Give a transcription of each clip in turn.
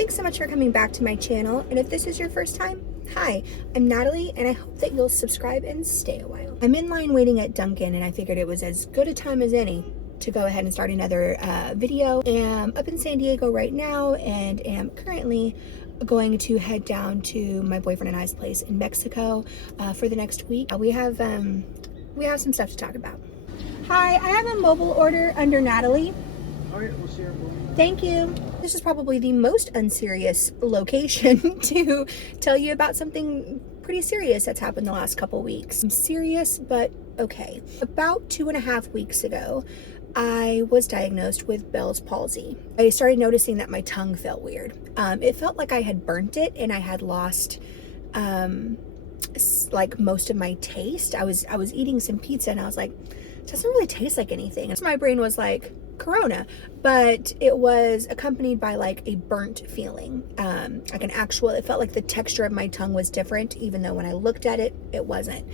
Thanks so much for coming back to my channel, and if this is your first time, hi, I'm Natalie, and I hope that you'll subscribe and stay a while. I'm in line waiting at Dunkin', and I figured it was as good a time as any to go ahead and start another video. I'm up in San Diego right now, and am currently going to head down to my boyfriend and I's place in Mexico for the next week. We have some stuff to talk about. Hi, I have a mobile order under Natalie. All right, we'll see her. Thank you. This is probably the most unserious location to tell you about something pretty serious that's happened the last couple weeks. I'm serious, but okay. About 2.5 weeks ago, I was diagnosed with Bell's palsy. I started noticing that my tongue felt weird. It felt like I had burnt it and I had lost like most of my taste. I was eating some pizza and I was like, it doesn't really taste like anything. So my brain was like, Corona, but it was accompanied by like a burnt feeling, like an actual, it felt like the texture of my tongue was different, even though when I looked at it, it wasn't.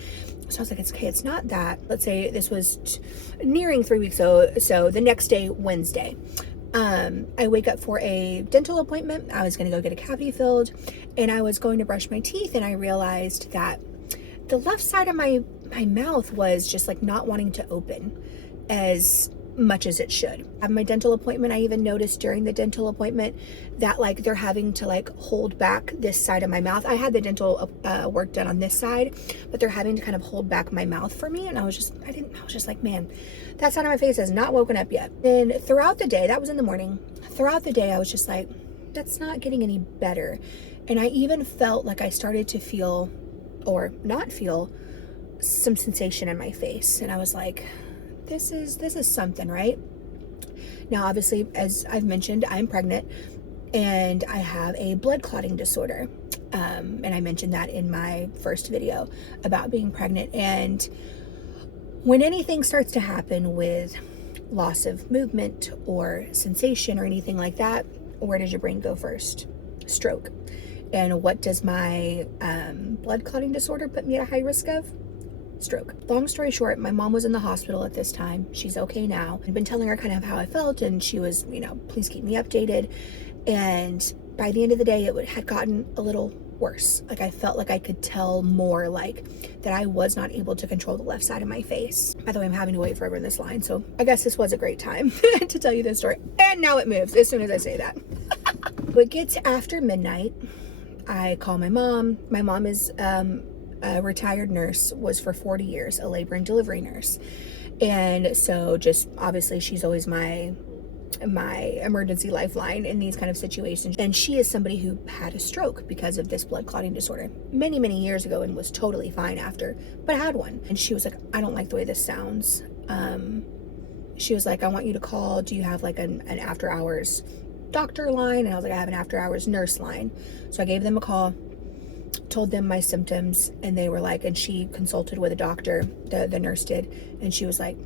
So I was like, it's okay, it's not that. Let's say this was nearing 3 weeks, so the next day, Wednesday, I wake up for a dental appointment. I was going to go get a cavity filled, and I was going to brush my teeth, and I realized that the left side of my mouth was just like not wanting to open as much as it should. At my dental appointment, I even noticed during the dental appointment that like they're having to like hold back this side of my mouth. I had the dental work done on this side, but they're having to kind of hold back my mouth for me. And I was just like, man, that side of my face has not woken up yet. Then throughout the day, that was in the morning, throughout the day, I was just like, that's not getting any better. And I even felt like I started to feel or not feel some sensation in my face. And I was like, this is something, right? Now, obviously, as I've mentioned, I'm pregnant and I have a blood clotting disorder. And I mentioned that in my first video about being pregnant. And when anything starts to happen with loss of movement or sensation or anything like that, where does your brain go first? Stroke. And what does my blood clotting disorder put me at a high risk of? Stroke. Long story short, my mom was in the hospital at this time. She's okay now. I've been telling her kind of how I felt, and she was, please keep me updated. And by the end of the day, it had gotten a little worse. Like I felt like I could tell more like that I was not able to control the left side of my face. By the way, I'm having to wait forever in this line, so I guess this was a great time to tell you this story. And now it moves as soon as I say that. It gets after midnight. I call my mom. My mom is a retired nurse, was for 40 years, a labor and delivery nurse. And so just obviously she's always my emergency lifeline in these kind of situations. And she is somebody who had a stroke because of this blood clotting disorder many, many years ago and was totally fine after, but had one. And she was like, I don't like the way this sounds. She was like, I want you to call. Do you have like an after hours doctor line? And I was like, I have an after hours nurse line. So I gave them a call, told them my symptoms, and they were like, and she consulted with a doctor, the nurse did, and she was like,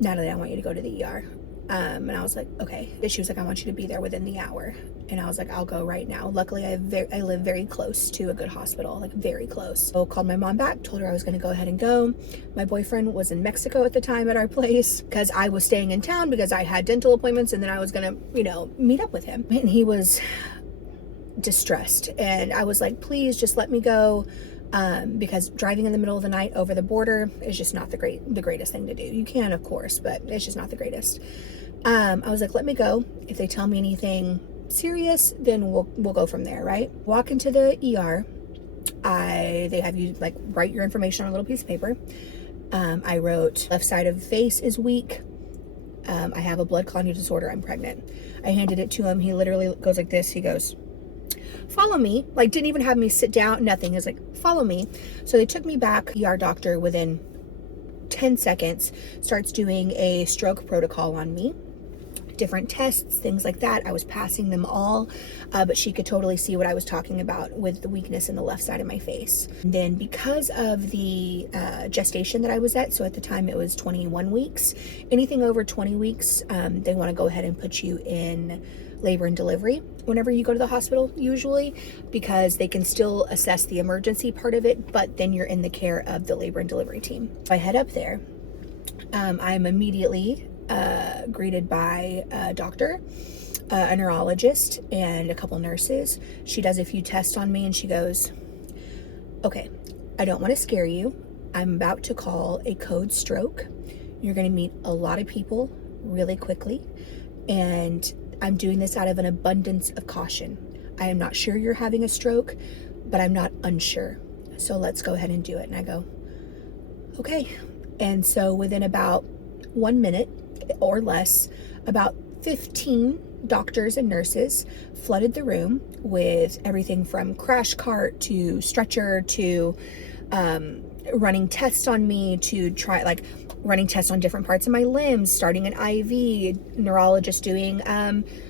Natalie, I want you to go to the ER. And I was like, okay. And she was like, I want you to be there within the hour. And I was like, I'll go right now. Luckily, I live very close to a good hospital, like very close. So I called my mom back, told her I was going to go ahead and go. My boyfriend was in Mexico at the time at our place because I was staying in town because I had dental appointments, and then I was going to, meet up with him. And he was distressed, and I was like, please just let me go, because driving in the middle of the night over the border is just not the greatest thing to do. You can, of course, but it's just not the greatest. I was like, let me go. If they tell me anything serious, then we'll go from there, right? Walk into the ER. They have you like write your information on a little piece of paper. I wrote left side of face is weak. I have a blood clotting disorder. I'm pregnant. I handed it to him. He literally goes like this. He goes, follow me. Like, didn't even have me sit down, nothing. He was like, follow me. So they took me back. ER doctor within 10 seconds starts doing a stroke protocol on me. Different tests, things like that. I was passing them all, but she could totally see what I was talking about with the weakness in the left side of my face. And then because of the gestation that I was at, so at the time it was 21 weeks, anything over 20 weeks, they want to go ahead and put you in labor and delivery whenever you go to the hospital, usually, because they can still assess the emergency part of it, but then you're in the care of the labor and delivery team. I head up there. I'm immediately greeted by a doctor a neurologist and a couple nurses. She does a few tests on me and she goes, okay, I don't want to scare you. I'm about to call a code stroke. You're going to meet a lot of people really quickly. And I'm doing this out of an abundance of caution. I am not sure you're having a stroke, but I'm not unsure. So let's go ahead and do it. And I go, okay. And so within about 1 minute or less, about 15 doctors and nurses flooded the room with everything from crash cart to stretcher to running tests on me, to try like running tests on different parts of my limbs, starting an IV, neurologist doing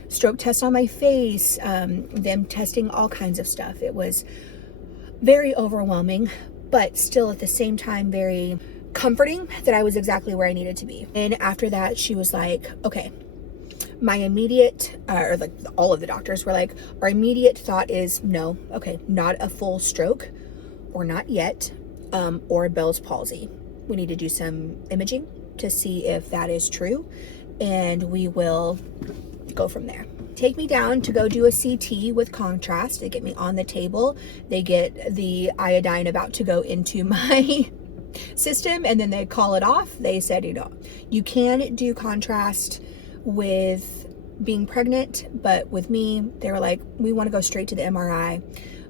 stroke tests on my face, them testing all kinds of stuff. It was very overwhelming, but still at the same time very comforting that I was exactly where I needed to be. And after that, she was like, okay, my immediate, or like all of the doctors were like, our immediate thought is no, okay, not a full stroke, or not yet, or Bell's palsy. We need to do some imaging to see if that is true, and we will go from there. Take me down to go do a CT with contrast. They get me on the table. They get the iodine about to go into my system, and then they call it off. They said, you know, you can do contrast with being pregnant, but with me, they were like, we want to go straight to the MRI.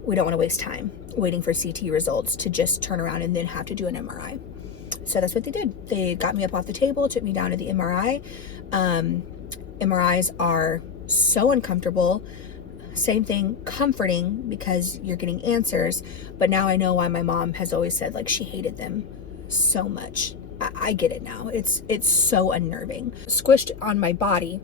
We don't want to waste time waiting for CT results to just turn around and then have to do an MRI. So that's what they did. They got me up off the table, took me down to the MRI. MRIs are so uncomfortable. Same thing, comforting because you're getting answers. But now I know why my mom has always said like she hated them so much. I get it now. It's so unnerving. Squished on my body,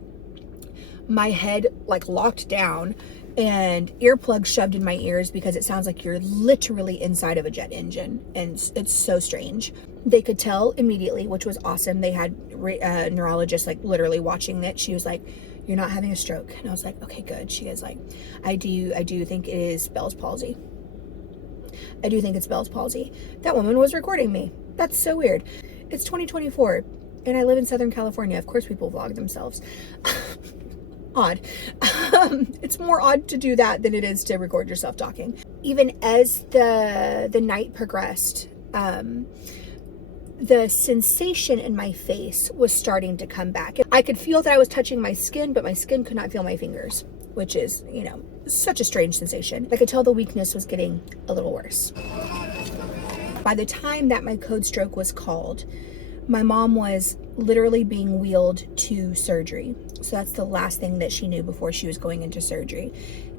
my head like locked down, and earplugs shoved in my ears because it sounds like you're literally inside of a jet engine, and it's so strange. They could tell immediately, which was awesome. They had a neurologist like literally watching it. She was like, you're not having a stroke. And I was like, okay, good. She is like, I do think it is Bell's palsy. I do think it's Bell's palsy. That woman was recording me. That's so weird. It's 2024 and I live in Southern California. Of course people vlog themselves. Odd. It's more odd to do that than it is to record yourself talking. Even as the night progressed, the sensation in my face was starting to come back. I could feel that I was touching my skin, but my skin could not feel my fingers, which is, you know, such a strange sensation. I could tell the weakness was getting a little worse. By the time that my code stroke was called, my mom was literally being wheeled to surgery. So that's the last thing that she knew before she was going into surgery.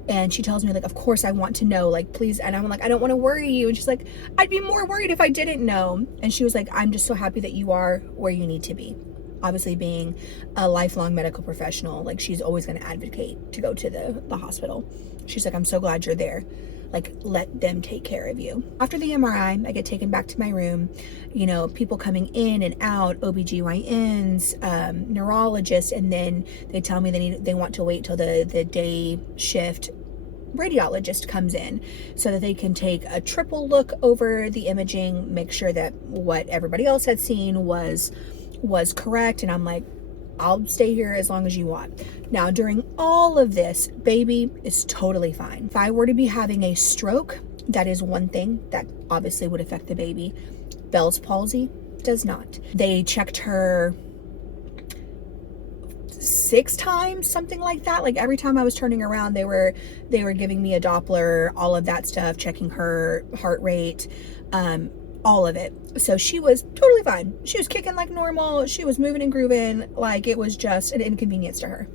And she tells me like, of course I want to know, like, please. And I'm like, I don't want to worry you. And she's like, I'd be more worried if I didn't know. And she was like, I'm just so happy that you are where you need to be. Obviously being a lifelong medical professional, like she's always going to advocate to go to the hospital. She's like, I'm so glad you're there. Like, let them take care of you. After the MRI, I get taken back to my room. You know, people coming in and out, OBGYNs, neurologists, and then they tell me they want to wait till the day shift radiologist comes in so that they can take a triple look over the imaging, make sure that what everybody else had seen was correct. And I'm like, I'll stay here as long as you want. Now, during all of this, baby is totally fine. If I were to be having a stroke, that is one thing that obviously would affect the baby. Bell's palsy does not. They checked her 6 times, something like that. Like every time I was turning around, they were giving me a Doppler, all of that stuff, checking her heart rate, all of it. So she was totally fine. She was kicking like normal. She was moving and grooving like it was just an inconvenience to her.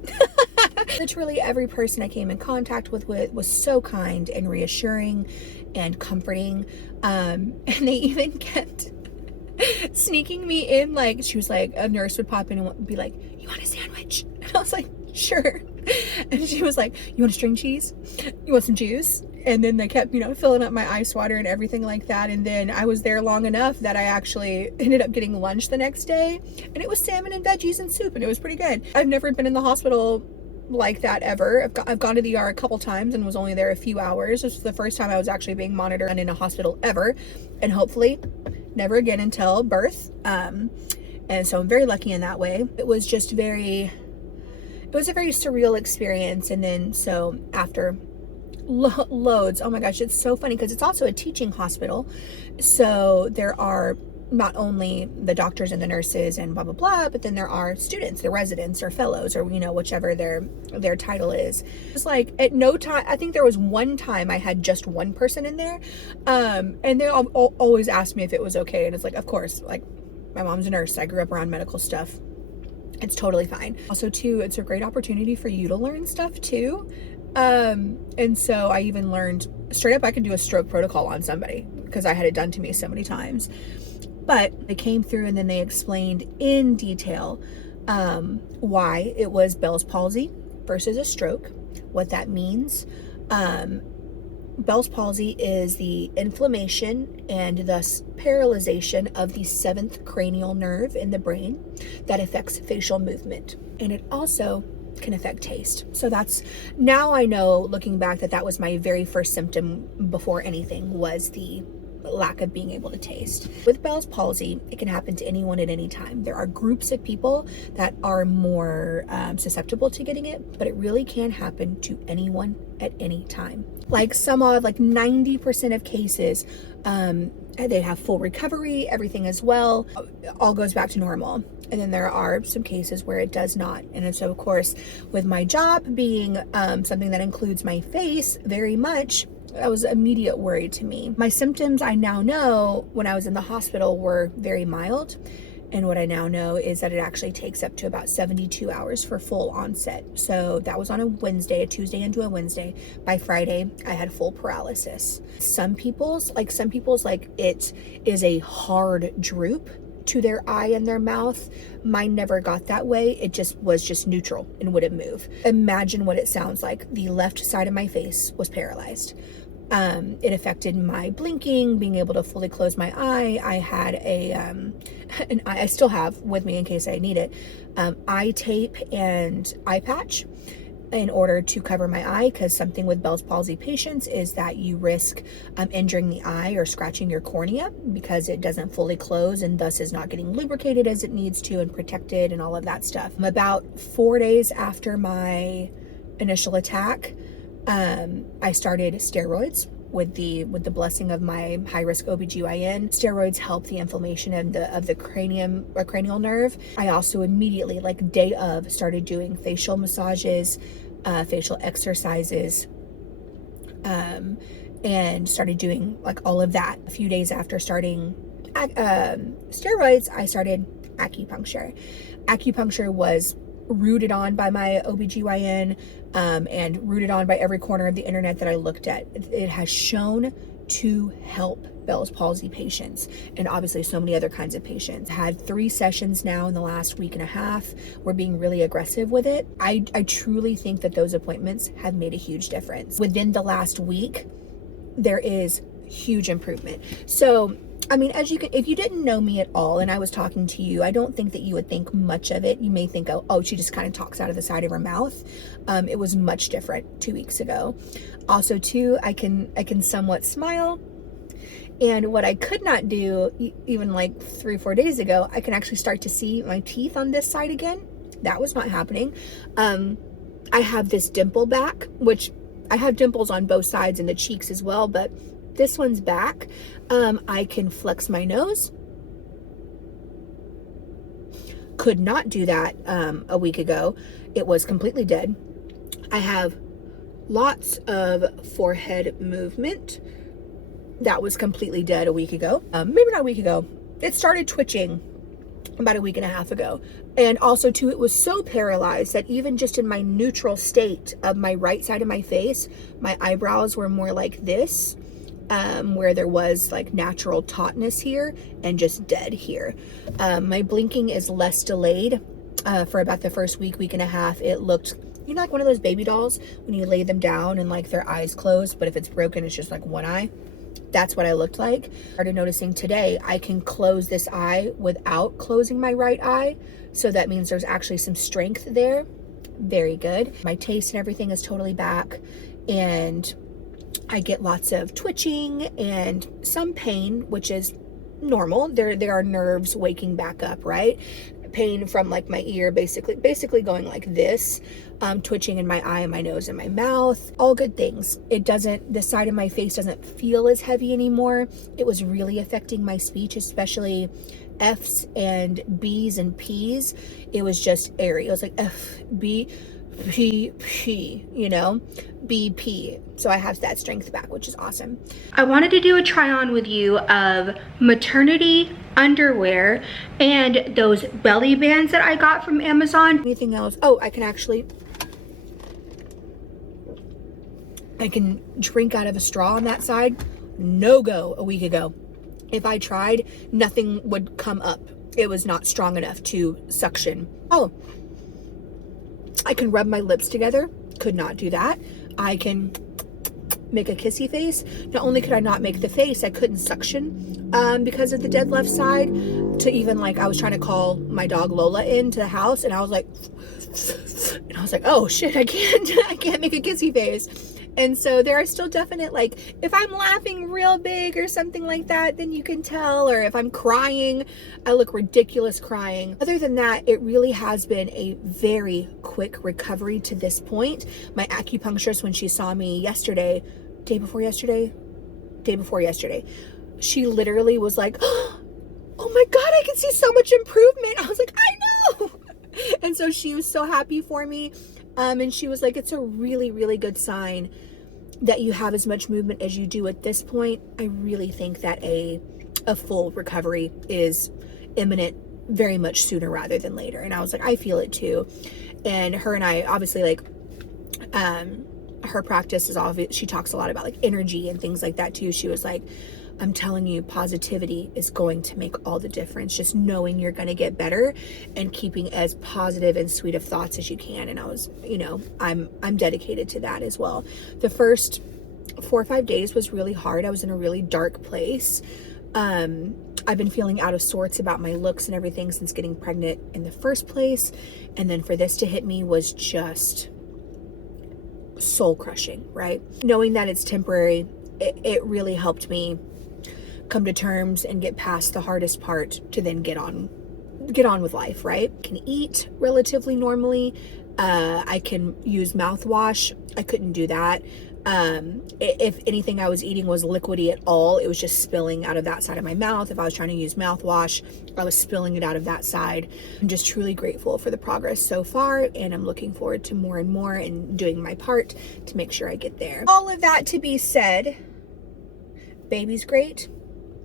Literally every person I came in contact with was so kind and reassuring and comforting. And they even kept sneaking me in. Like, she was like, a nurse would pop in and be like, you want a sandwich? And I was like, sure. And she was like, you want a string cheese? You want some juice? And then they kept, you know, filling up my ice water and everything like that. And then I was there long enough that I actually ended up getting lunch the next day. And it was salmon and veggies and soup, and it was pretty good. I've never been in the hospital like that ever. I've gone to the ER a couple times and was only there a few hours. This was the first time I was actually being monitored in a hospital ever. And hopefully never again until birth. And so I'm very lucky in that way. It was just it it was a very surreal experience. And then so after loads, oh my gosh, it's so funny because it's also a teaching hospital. So there are not only the doctors and the nurses and blah blah blah, but then there are students, the residents or fellows, or whichever their title is. It's like at no time, I think there was one time I had just one person in there, and they always asked me if it was okay, and it's like, of course, like my mom's a nurse, I grew up around medical stuff, it's totally fine. Also too, it's a great opportunity for you to learn stuff too. And so I even learned straight up I could do a stroke protocol on somebody because I had it done to me so many times. But they came through and then they explained in detail why it was Bell's palsy versus a stroke, what that means. Bell's palsy is the inflammation and thus paralyzation of the 7th cranial nerve in the brain that affects facial movement. And it also can affect taste. So now I know, looking back, that was my very first symptom before anything, was the lack of being able to taste. With Bell's palsy, it can happen to anyone at any time. There are groups of people that are more susceptible to getting it, but it really can happen to anyone at any time. Like 90% of cases, they have full recovery, everything as well, all goes back to normal. And then there are some cases where it does not. And so, of course, with my job being something that includes my face very much, that was immediate worry to me. My symptoms, I now know, when I was in the hospital, were very mild. And what I now know is that it actually takes up to about 72 hours for full onset. So that was on a Tuesday into a Wednesday. By Friday, I had full paralysis. Some people's it is a hard droop to their eye and their mouth. Mine never got that way. It was just neutral and wouldn't move. Imagine what it sounds like. The left side of my face was paralyzed. It affected my blinking, being able to fully close my eye. I had I still have with me in case I need it, eye tape and eye patch in order to cover my eye, because something with Bell's palsy patients is that you risk injuring the eye or scratching your cornea because it doesn't fully close and thus is not getting lubricated as it needs to and protected and all of that stuff. About 4 days after my initial attack, I started steroids with the blessing of my high-risk OBGYN. Steroids help the inflammation of the cranial nerve. I also immediately, like day of, started doing facial massages, facial exercises, and started doing like all of that. A few days after starting steroids, I started acupuncture. Acupuncture was rooted on by my OBGYN, and rooted on by every corner of the internet that I looked at. It has shown to help Bell's palsy patients, and obviously so many other kinds of patients. Had 3 sessions now in the last week and a half. We're being really aggressive with it. I truly think that those appointments have made a huge difference. Within the last week, there is huge improvement. So I mean, if you didn't know me at all and I was talking to you, I don't think that you would think much of it. You may think, oh, she just kind of talks out of the side of her mouth. It was much different 2 weeks ago. Also, too, I can somewhat smile. And what I could not do, even like 3 or 4 days ago, I can actually start to see my teeth on this side again. That was not happening. I have this dimple back, which I have dimples on both sides and the cheeks as well, but this one's back. I can flex my nose. Could not do that a week ago. It was completely dead. I have lots of forehead movement. That was completely dead a week ago. Maybe not a week ago. It started twitching about a week and a half ago. And also too, it was so paralyzed that even just in my neutral state of my right side of my face, my eyebrows were more like this, where there was like natural tautness here and just dead here. My blinking is less delayed. For about the first week and a half, it looked, like one of those baby dolls when you lay them down and like their eyes closed, but if it's broken, it's just like one eye. That's what I looked like. Started noticing today I can close this eye without closing my right eye. So that means there's actually some strength there. Very good. My taste and everything is totally back. And I get lots of twitching and some pain, which is normal. There are nerves waking back up, right? pain from like my ear, basically going like this, twitching in my eye and my nose and my mouth, all good things. The side of my face doesn't feel as heavy anymore. It was really affecting my speech, especially F's and B's and P's. It was just airy. It was like F, B, P, P, you know, BP. So I have that strength back, which is awesome. I wanted to do a try on with you of maternity underwear and those belly bands that I got from Amazon. Anything else? Oh, I can drink out of a straw on that side. No go a week ago. If I tried, nothing would come up. It was not strong enough to suction. Oh, I can rub my lips together. Could not do that. I can make a kissy face. Not only could I not make the face, I couldn't suction because of the dead left side. To even like, I was trying to call my dog Lola into the house, and I was like, oh shit, I can't make a kissy face. And so there are still definite, like, if I'm laughing real big or something like that, then you can tell. Or if I'm crying, I look ridiculous crying. Other than that, it really has been a very quick recovery to this point. My acupuncturist, when she saw me day before yesterday, she literally was like, oh my God, I can see so much improvement. I was like, I know. And so she was so happy for me. And she was like, it's a really, really good sign that you have as much movement as you do at this point. I really think that a full recovery is imminent very much sooner rather than later. And I was like, I feel it too. And her and I, obviously, like, her practice is obvious. She talks a lot about like energy and things like that too. She was like, I'm telling you, positivity is going to make all the difference. Just knowing you're going to get better and keeping as positive and sweet of thoughts as you can. And I was, you know, I'm dedicated to that as well. The first 4 or 5 days was really hard. I was in a really dark place. I've been feeling out of sorts about my looks and everything since getting pregnant in the first place. And then for this to hit me was just soul crushing, right? Knowing that it's temporary, it really helped me come to terms and get past the hardest part to then get on with life, right? I can eat relatively normally. I can use mouthwash. I couldn't do that. If anything I was eating was liquidy at all, it was just spilling out of that side of my mouth. If I was trying to use mouthwash, I was spilling it out of that side. I'm just truly grateful for the progress so far, and I'm looking forward to more and more and doing my part to make sure I get there. All of that to be said, baby's great.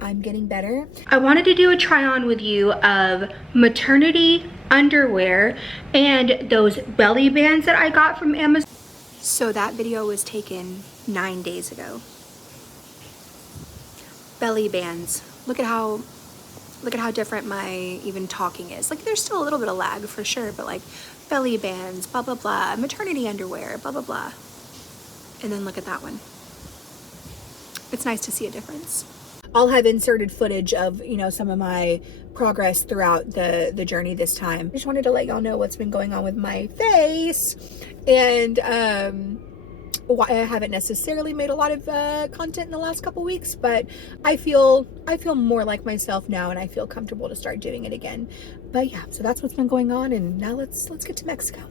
I'm getting better. I wanted to do a try on with you of maternity underwear and those belly bands that I got from Amazon. So that video was taken 9 days ago. Belly bands. Look at how different my even talking is. Like, there's still a little bit of lag for sure, but like belly bands, blah, blah, blah, maternity underwear, blah, blah, blah. And then look at that one. It's nice to see a difference. I'll have inserted footage of, you know, some of my progress throughout the journey this time. I just wanted to let y'all know what's been going on with my face. And why I haven't necessarily made a lot of content in the last couple weeks, but I feel more like myself now, and I feel comfortable to start doing it again. But yeah, so that's what's been going on, and now let's get to Mexico.